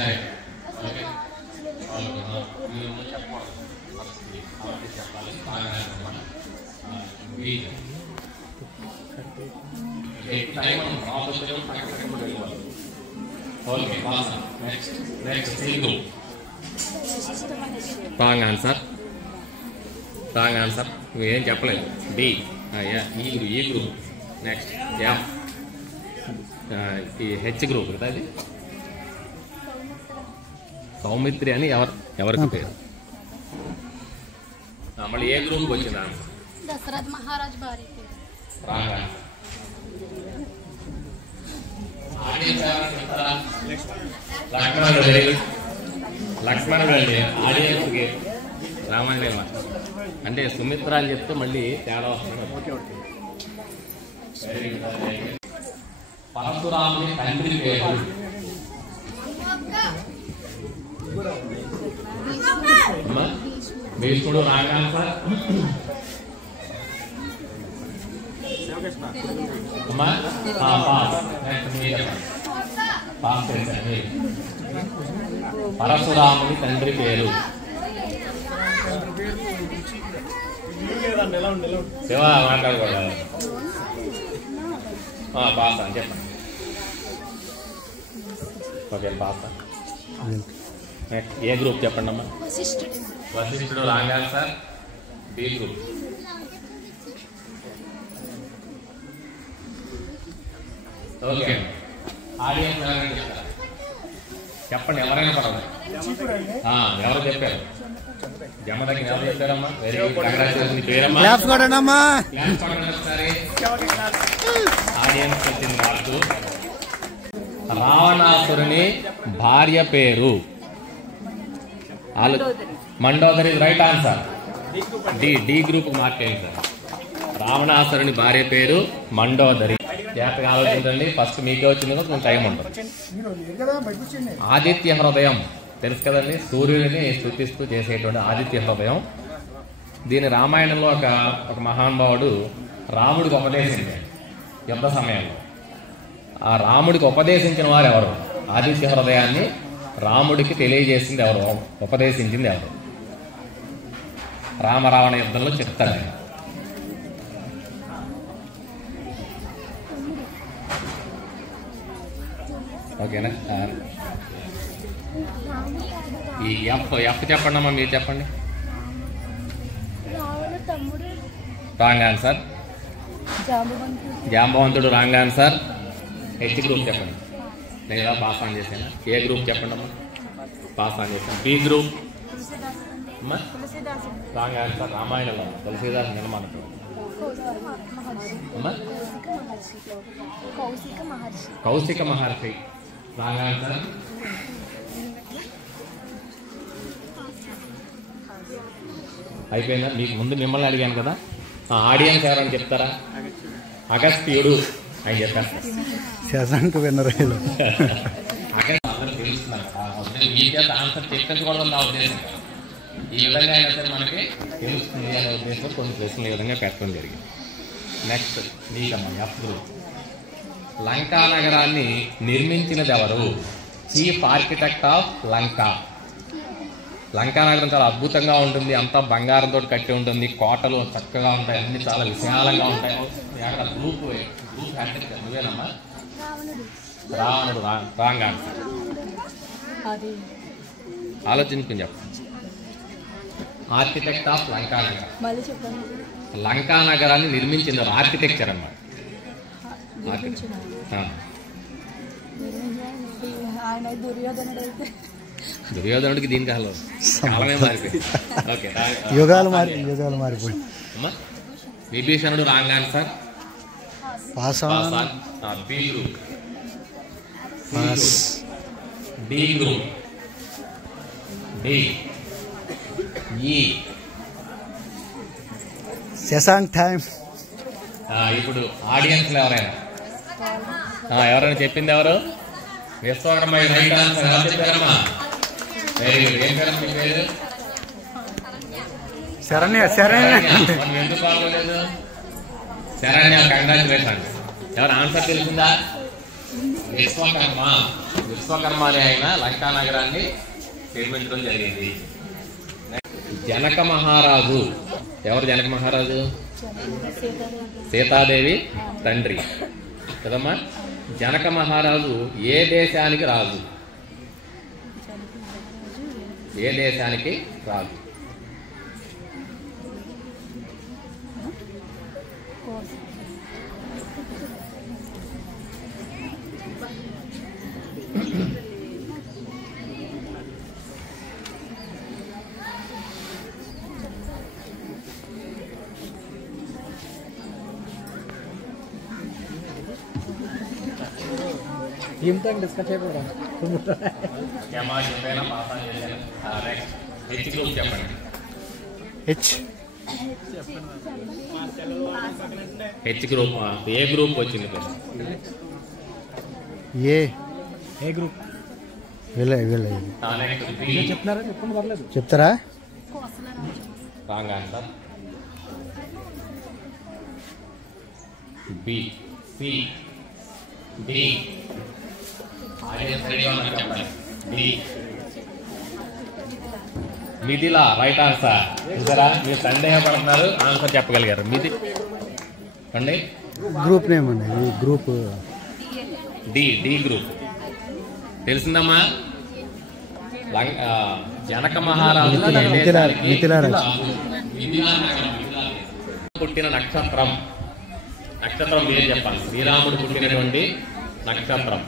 సరే ఓకే చెప్పాలి okay next wrong answer నువ్వేం చెప్పలేదు డి ఈ గ్రూప్ నెక్స్ట్ ఎఫ్ ఈ హెచ్ గ్రూప్ కదా అది సౌమిత్రి అని ఎవరికి పేరు మళ్ళీ ఏ గ్రూప్కి వచ్చింది దశరథ్ మహారాజ్ భార్య రాంగ్ లక్ష్మణుడు అండి ఆడియన్స్కి రామాయణ అంటే సుమిత్ర అని చెప్తే మళ్ళీ తేడా వస్తుంది. పరశురాముని తండ్రి పేరు భీష్ముడు రాంగ్ ఆన్సర్ పరశురాముని తండ్రి పేరు శివ మాట్లాడకూడదు పాస్ అని చెప్పండి ఓకే పాస్ ఏ గ్రూప్ చెప్పండి అమ్మా వశిష్ఠుడు wrong answer B group okay audience చెప్పండి ఎవరైనా పర్వాలేదు ఎవరు చెప్పారు జమదగ్ని ఎవరు చెప్పారమ్మా వెరీ గుడ్ కంగ్రాచులేషన్ పేరమ్మా ఆడియన్స్ వచ్చింది నాకు రావణాసురుని భార్య పేరు Mandodari right answer D group మార్కేయండి సార్ రావణాసురుని భార్య పేరు మండోదరి జాగ్రత్తగా ఆలోచించండి ఫస్ట్ మీకే వచ్చింది కొంచెం టైం ఉంటుంది ఆదిత్య హృదయం తెలుసు కదండి సూర్యుడిని స్తుతిస్తూ చేసేటువంటి ఆదిత్య హృదయం దీని రామాయణంలో ఒక మహానుభావుడు రాముడికి ఉపదేశించాడు యుద్ధ సమయంలో ఆ రాముడికి ఉపదేశించిన వారు ఎవరు ఆదిత్య హృదయాన్ని రాముడికి తెలియజేసింది ఎవరు ఉపదేశించింది ఎవరు రామరావణ యుద్ధంలో చెప్తాడు ఆయన ఓకేనా ఈ ఎఫ్ చెప్పండి అమ్మా మీరు చెప్పండి రాంగ్ ఆన్సర్ జాంబవంతుడు రాంగ్ ఆన్సర్ హెచ్ గ్రూప్ చెప్పండి లేదా పాస్ ఆన్ చేసాను ఏ గ్రూప్ చెప్పండి అమ్మా పాస్ ఆన్ చేశాను బి గ్రూప్ అమ్మా రాంగ్ ఆన్సర్ రామాయణంలో తులసీదాస్ నిర్మాణం అమ్మా కౌశిక మహర్షి రాంగ్ ఆన్సర్ అయిపోయిందా మీకు ముందు మిమ్మల్ని అడిగాను కదా ఆడియన్స్ ఎవరని చెప్తారా అగస్త్యుడు అని చెప్పారు తెలుస్తున్నాను ఆన్సర్ చెప్పించకూడదు నా ఉద్దేశం ఈ విధంగా అయినా సరే మనకి తెలుస్తుంది అనే ఉద్దేశంలో కొన్ని ప్రశ్నలు ఈ విధంగా పెట్టడం జరిగింది నెక్స్ట్ నీకమ్మా ఎఫ్ గ్రూప్ లంకా నగరాన్ని నిర్మించినది ఎవరు chief architect of Lanka Lanka నగరం చాలా అద్భుతంగా ఉంటుంది అంతా బంగారంతో కట్టి ఉంటుంది కోటలు చక్కగా ఉంటాయి అన్ని చాలా విశాలంగా ఉంటాయి అక్కడ గ్రూప్ నువ్వేనమ్మా రావణుడు రాంగ్ ఆన్సర్ ఆలోచించుకుని చెప్పండి ఆర్కిటెక్ట్ ఆఫ్ లంకా నగరం లంకా నగరాన్ని నిర్మించింది ఆర్కిటెక్చర్ అన్నమాట దుర్యోధనుడికి దీని కాలమే మారిపోయింది ఓకే యుగాలు మారిపోయి విభీషణుడు wrong answer B group D group D ఈ శశాంక్ టైం ఇప్పుడు ఆడియన్స్ ఎవరైనా చెప్పింది ఎవరు విశ్వకర్మ రైట్ ఆన్సర్ ఎలా చెప్పారమ్మా వెరీ గుడ్ ఏం పేరు మీ పేరు శరణ్య ఎందుకు బాగోలేదు శరణ్య కంగ్రాచులేషన్ ఎవరు ఆన్సర్ తెలిసిందా విశ్వకర్మ విశ్వకర్మ అని ఆయన లంకా నగరాన్ని నిర్మించడం జరిగింది. జనక మహారాజు ఎవరు? జనక మహారాజు సీతాదేవి తండ్రి కదమ్మా. జనక మహారాజు ఏ దేశానికి రాజు? ఏ దేశానికి రాజు? డిస్కస్ అయిపోవడం హెచ్ గ్రూప్ చెప్పండి. హెచ్ గ్రూప్ ఏ గ్రూప్ వచ్చింది? ఏ గ్రూప్ చెప్తారా? Wrong answer. B, C, D. Mithila right answer. చూసారా, మీరు సందేహపడుతున్నారు, ఆన్సర్ చెప్పగలిగారు. మిథి అండి గ్రూప్ నేమ్ అండి. గ్రూప్ డి గ్రూప్ తెలిసిందమ్మా. జనక మహారాజు పుట్టిన నక్షత్రం పేరు చెప్పాలి. శ్రీరాముడు పుట్టినటువంటి నక్షత్రం.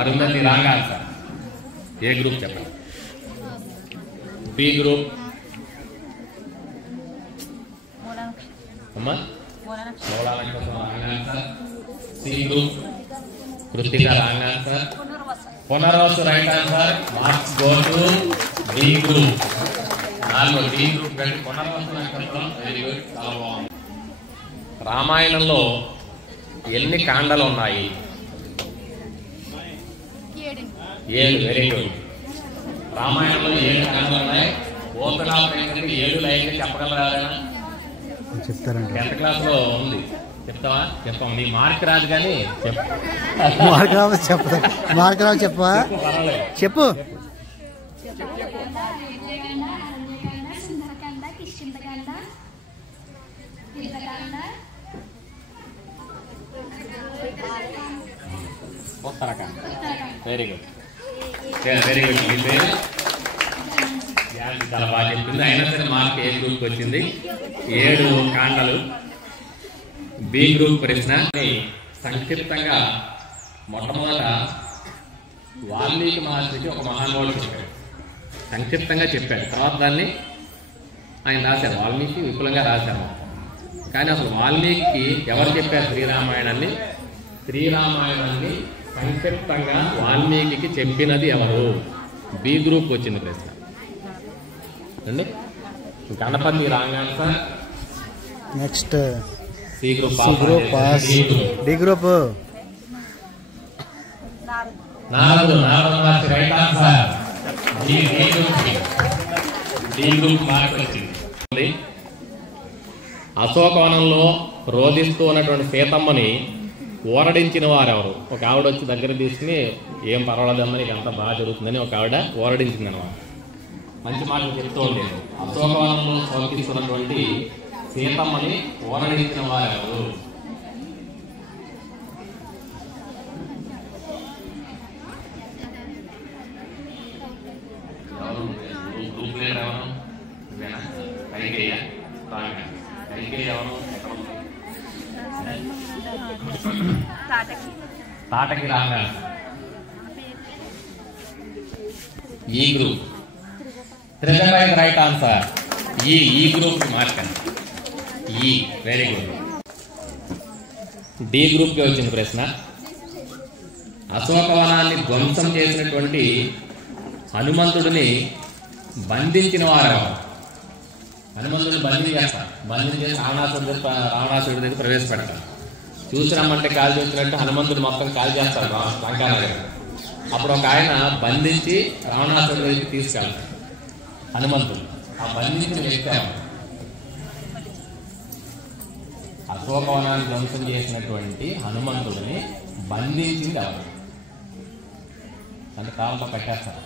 Arundhati wrong answer. A group చెప్పండి? బి గ్రూప్ అమ్మా. మూలా నక్షత్రం wrong answer. C group Krittika wrong answer. Punarvasu right answer. Marks go to D group. D group కంటే పునర్వసు నక్షత్రం. వెరీ గుడ్, చాలా బాగుంది. రామాయణంలో ఎన్ని కాండలు ఉన్నాయి? 7. Very good. రామాయణంలో 7 కాండలు ఉన్నాయి. ఓపెన్ ఆఫ్ 7 లైన్లు చెప్పగలరా? చెప్తారండి. 10th క్లాస్ లో ఉంది. చెప్తావా? చెప్పాం. నీ మార్క్ రాదు కానీ మార్క్ రావు చెప్పా. చెప్పు. Very good, very good. మీ పేరు చాలా బాగా చెప్తుంది. అయినా సరే మార్క్ ఏ గ్రూప్ వచ్చింది? 7 కాండలు. బి గ్రూప్ ప్రశ్న సంక్షిప్తంగా మొట్టమొదట వాల్మీకి మహర్షికి ఒక మహానుభావుడు చెప్పాడు. సంక్షిప్తంగా చెప్పాడు. తర్వాత దాన్ని ఆయన రాశారు. వాల్మీకి విపులంగా రాశారు. కానీ అసలు వాల్మీకి ఎవరు చెప్పారు శ్రీరామాయణాన్ని? శ్రీరామాయణాన్ని సంక్షిప్తంగా వాల్మీకి చెప్పినది ఎవరు? బి గ్రూప్ వచ్చింది ప్రశ్న అండి. Ganapati wrong answer. Next C group pass. D group నారదు right answer. D group mark వచ్చింది. అశోకవనంలో రోధిస్తూ ఉన్నటువంటి సీతమ్మని ఓరడించిన వారెవరు? ఒక ఆవిడ వచ్చి దగ్గర తీసుకుని ఏం పర్వాలేదమ్మా, నీకు అంతా బాగా జరుగుతుందని ఒక ఆవిడ ఓరడించింది అనమాట. మంచి మాటలు చెప్తూ ఉండేది. అశోకవనంలో శోకిస్తున్నటువంటి సీతమ్మని ఓరడించిన వారెవరు? గ్రూప్ లీడర్ ఎవరు? కైకేయ. కైకేయ ఎవరు? తాటకి రాంగ్. ఈ గ్రూప్ రైట్ ఆన్సర్. ఈ గ్రూప్ మార్కండి. ఈ వెరీ గుడ్. డి గ్రూప్ కి వచ్చింది ప్రశ్న. అశోకవనాన్ని ధ్వంసం చేసినటువంటి హనుమంతుడిని బంధించిన వారు? హనుమంతుడిని బంధించేస్తారు. బంధించేసి రావణాసుడి దగ్గర ప్రవేశపెడతారు. చూసి రమ్మంటే కాల్ చేసినట్టు హనుమంతుడు మొత్తం కాల్ చేస్తారు లంకానగర్. అప్పుడు ఒక ఆయన బంధించి రావణాసుడి దగ్గరికి తీసుకెళ్తాడు హనుమంతుడు. ఆ బంధించిన వ్యక్తి ఎవరు? అశోకవనాన్ని ధ్వంసం చేసినటువంటి హనుమంతుడిని బంధించింది ఎవరు? అంటే కాలంలో కట్టేస్తారు.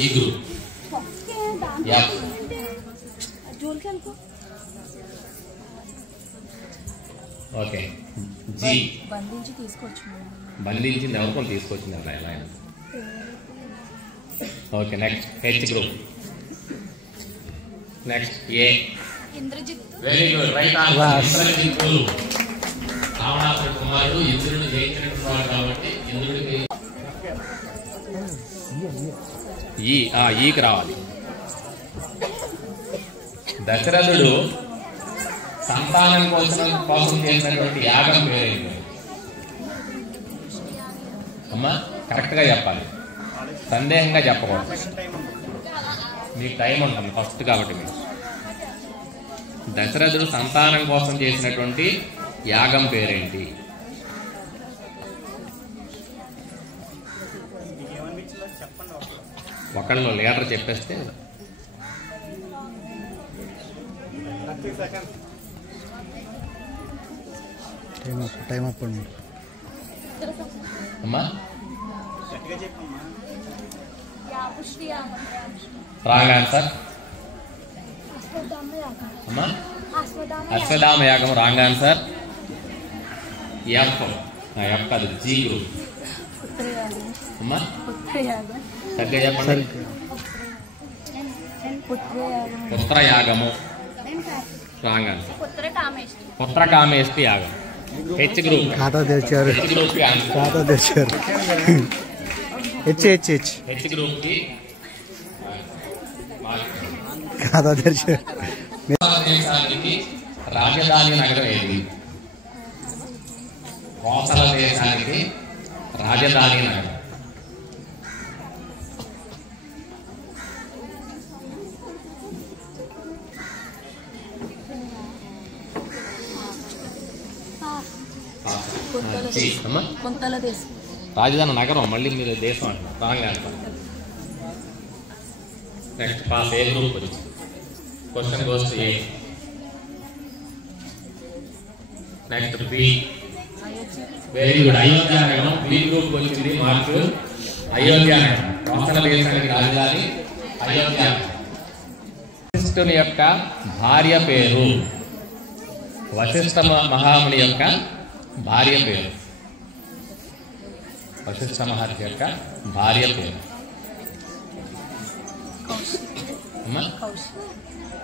ఈ గ్రూప్ ఓకే. జీ బంధించింది ఎవరికొని తీసుకొచ్చింది అలా ఎలా? Okay. Next H group. Next A. Very good, right answer. Indrajit రావణాసురుడి కుమారుడు, ఇంద్రుడిని జయించినటువంటి వాడు కాబట్టి ఇంద్రుడికి ఈకి రావాలి. దశరథుడు సంతానం కోసం చేసినటువంటి యాగం పేరేంటి? అమ్మా కరెక్ట్ గా చెప్పాలి, సందేహంగా చెప్పకూడదు. మీకు టైం ఉంటుంది ఫస్ట్ కాబట్టి. మీరు దశరథుడు సంతానం కోసం చేసినటువంటి యాగం పేరేంటి? ఒకళ్ళు లీడర్ చెప్పేస్తే టైం అప్ అండి. అమ్మా రాంగ్ ఆన్సర్. అమ్మా అశ్వత్థామ యాగం రాంగ్ ఆన్సర్. ఎఫ్ కాదు, జీ గ్రూప్. అమ్మా సరిగ్గా చెప్పండి. పుత్రయాగము రాంగ్ ఆన్సర్. పుత్రకామేష్టి యాగం. H group. ఖాతా తెచ్చారు. హెచ్ గ్రూప్ కి ఆన్సర్. ఖాతా తెచ్చారు. హెచ్ గ్రూప్ కి ఖాతా తెచ్చారు. దేశానికి రాజధాని నగరం ఏది? కోసల దేశానికి రాజధాని నగరం. రాజధాని నగరం, మళ్ళీ మీరు దేశం అంటారు. రాంగ్ అంటారు. Next pass. ఏ గ్రూప్ వచ్చింది? Question goes to A. Next B. Very good, Ayodhya నగరం. బి గ్రూప్ వచ్చింది మార్కు. అయోధ్య నగరం కోసల దేశానికి రాజధాని అయోధ్య. వశిష్ఠుని యొక్క భార్య పేరు? వశిష్ఠ మహాముని యొక్క భార్య పేరు? వశిష్ఠ మహర్షి యొక్క భార్య పేరు?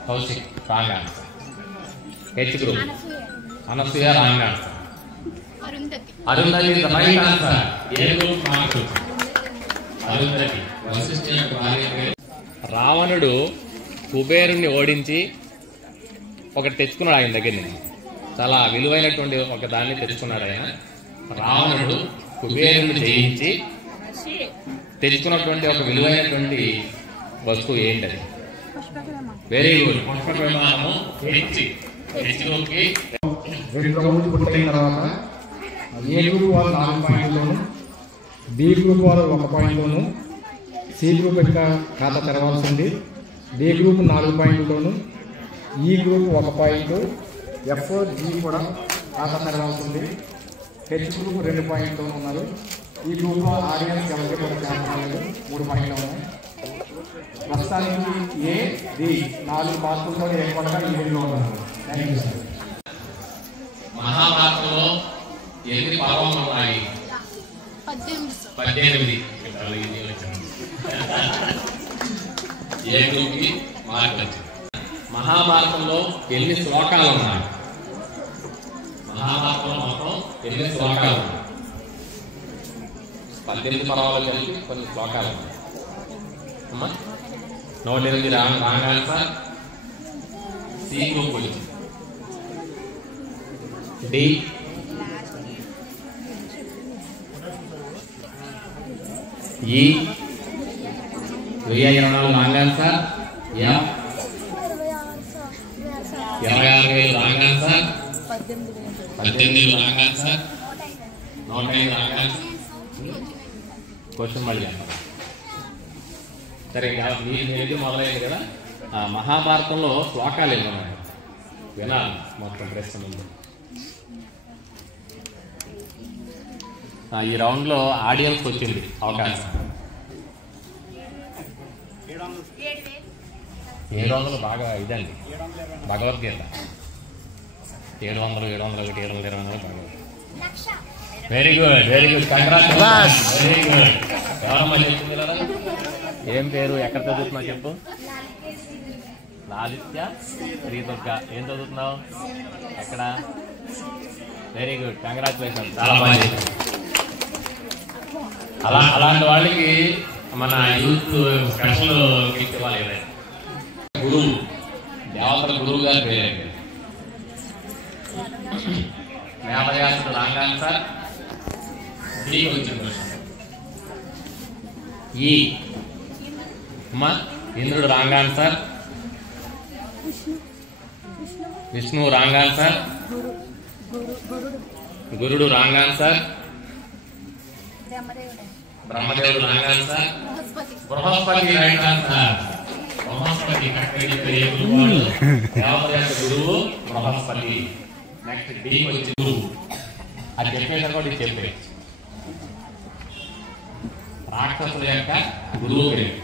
Kaushik wrong answer. H group. Anasuya wrong answer. Arundhati right answer. A group mark? Arundhati. Vashishtha యొక్క భార్య పేరు? రావణుడు కుబేరుణ్ణి ఓడించి ఒకటి తెచ్చుకున్నాడు ఆయన దగ్గర నుంచి. చాలా విలువైనటువంటి ఒక దాన్ని తెచ్చుకున్నాడు ఆయన. రావణుడు కుబేరుని జయించి తెచ్చుకున్నటువంటి ఒక విలువైనటువంటి వస్తువు ఏంటది? వెరీ గుడ్, పుష్పక విమానము. రెండు రౌండ్లు పూర్తయిన తర్వాత ఏ గ్రూప్ వాళ్ళు 4 పాయింట్లోను, బి గ్రూప్ వాళ్ళు 1 పాయింట్లోను, సి గ్రూప్ యొక్క ఖాతా తెరవాల్సింది. డి గ్రూప్ 4 పాయింట్లోను, ఈ గ్రూప్ 1 పాయింట్, ఎఫ్ జీ కూడా ఖాతా తెరవాల్సింది. హెచ్ గ్రూప్ 2 పాయింట్తో ఉన్నారు. ఈ గ్రూప్లో ఆడియన్స్ ఎవరికి కూడా చేస్తున్నారు, 3 పాయింట్లు ఉన్నాయి. ప్రస్తుతానికి ఏ డి 4 మార్కులతో ఏర్పడగా ఈ విధంగా ఉన్నారు. Thank you sir. మహాభారతంలో ఎన్ని పర్వాలు ఉన్నాయి? 18. ఏ గ్రూప్కి మార్కులు వచ్చింది? మహాభారతంలో ఎన్ని శ్లోకాలు ఉన్నాయి? మహాభారతంలో మొత్తం ఎన్ని శ్లోకాలు ఉన్నాయి? 18 పర్వాలు కలిపి కొన్ని శ్లోకాలు ఉన్నాయి. 108 రాంగ్ ఆన్సర్. సి గ్రూప్ వచ్చింది. డి. ఈ 24 wrong answer. F 26,000 wrong answer. 18 wrong answer. 105 wrong answer. Question మళ్ళీ సరే. ఇంకా మీరు మొదలైంది కదా. మహాభారతంలో శ్లోకాలు ఏమన్నాయి వినాలి మొత్తం ప్రశ్న ముందు. ఈ రౌండ్లో ఆడియన్స్ వచ్చింది అవకాశం. 700 బాగా ఇదండి భగవద్గీత. 700, 701, 720 బాగా. Very good, very good, congratulations, very good. ఎవరమ్మా చెప్తుంది కదా? ఏం పేరు, ఎక్కడ చదువుతున్నావు చెప్పు? ఆదిత్య శ్రీదుర్గ. ఏం చదువుతున్నావు, ఎక్కడ? వెరీ గుడ్, కంగ్రాచులేషన్స్, చాలా బాగా. అలాంటి వాళ్ళకి మన యూత్ స్పెషల్ గిఫ్ట్ ఇవ్వాలి. గురువు, దేవతల గురువు గారి పేరు వేదవ్యాసుడు. Wrong answer. డీకి వచ్చింది క్వశ్చన్. ఈ అమ్మా ఇంద్రుడు wrong answer. Vishnu wrong answer. గురుడు రాంగ్ ఆన్సర్. బ్రహ్మదేవుడు wrong answer. Brihaspati right answer. Brihaspati గురువు బృహస్పతి. నెక్స్ట్ డి వచ్చి గురువు. అది చెప్పేసారు కూడా ఇది చెప్పే రాక్షసుల యొక్క గురువు పేరు.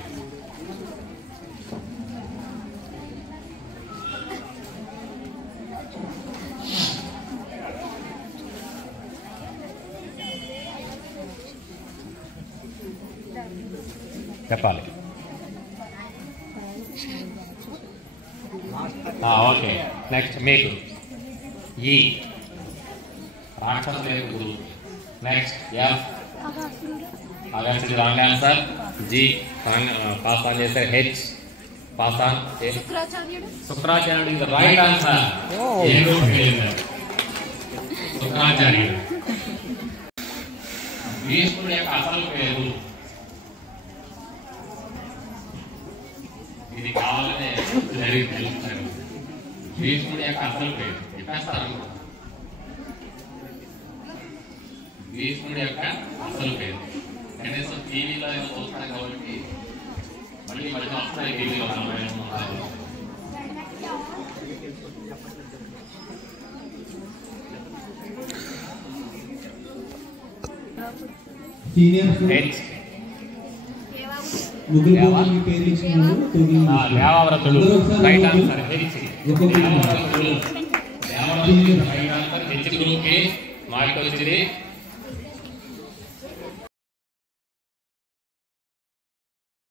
చెప్పాలి. ఓకే, నెక్స్ట్ మీకు ఈ రాక్షసుల యొక్క గురువు. నెక్స్ట్ ఎఫ్ అగస్త్యుడు wrong answer. G pass on చేశారు. H pass on. శుక్రాచార్యుడు ఇది రైట్ ఆన్సర్. శుక్రాచార్యుడు. భీష్ముడి యొక్క అసలు పేరు ఇది కావాలనే తెలుస్తారు. భీష్ముడి యొక్క అసలు పేరు చెప్పేస్తారు. భీష్ముడి యొక్క అసలు పేరు కనీసం టీవీలో చూస్తాం కాబట్టి మళ్ళీ మళ్ళీ వస్తాయి టీవీలో. దేవవ్రతుడు రైట్ ఆన్సర్. దేవవ్రతుడు రైట్ ఆన్సర్. హెచ్ గ్రూప్ కి మార్క్ వచ్చింది.